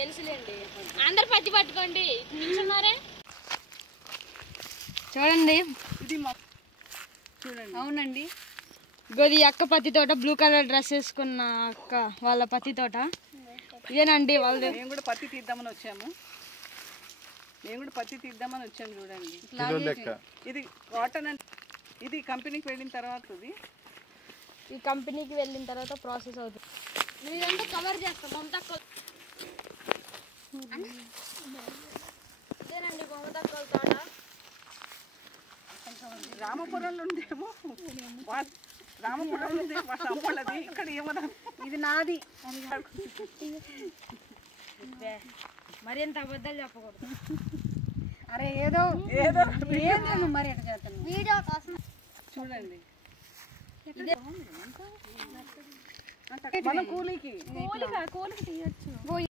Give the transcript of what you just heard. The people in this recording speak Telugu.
తెలుసులేండి. అందరు పత్తి పట్టుకోండి. నిల్చున్నారే చూడండి. ఇది చూడండి. అవునండి. గోది అక్క పత్తి తోట, బ్లూ కలర్ డ్రెస్ వేసుకున్న అక్క వాళ్ళ పత్తి తోట ఇదేనండి. వాళ్ళు మేము కూడా పత్తి తీద్దామని వచ్చాము. చూడండి. ఇది కాటన్ అంటే ఇది కంపెనీకి వెళ్ళిన తర్వాత ఈ కంపెనీకి వెళ్ళిన తర్వాత ప్రాసెస్ అవుతుంది. ఇదంతా కవర్ చేస్తాం. ఇదేనండి మమతక్కల తోట. రామపురంలో ఉందేమో, రామపురంలో ఉంది వాళ్ళది. ఇక్కడ ఏమన్నా ఇది నాది. మరి ఎంత అబద్ధాలు చెప్పకూడదు. అరే ఏదో ఏదో మరి ఎట్లా చేస్తాను వీడియో కోసం. చూడండి. మనం కూలికి తీయచ్చు.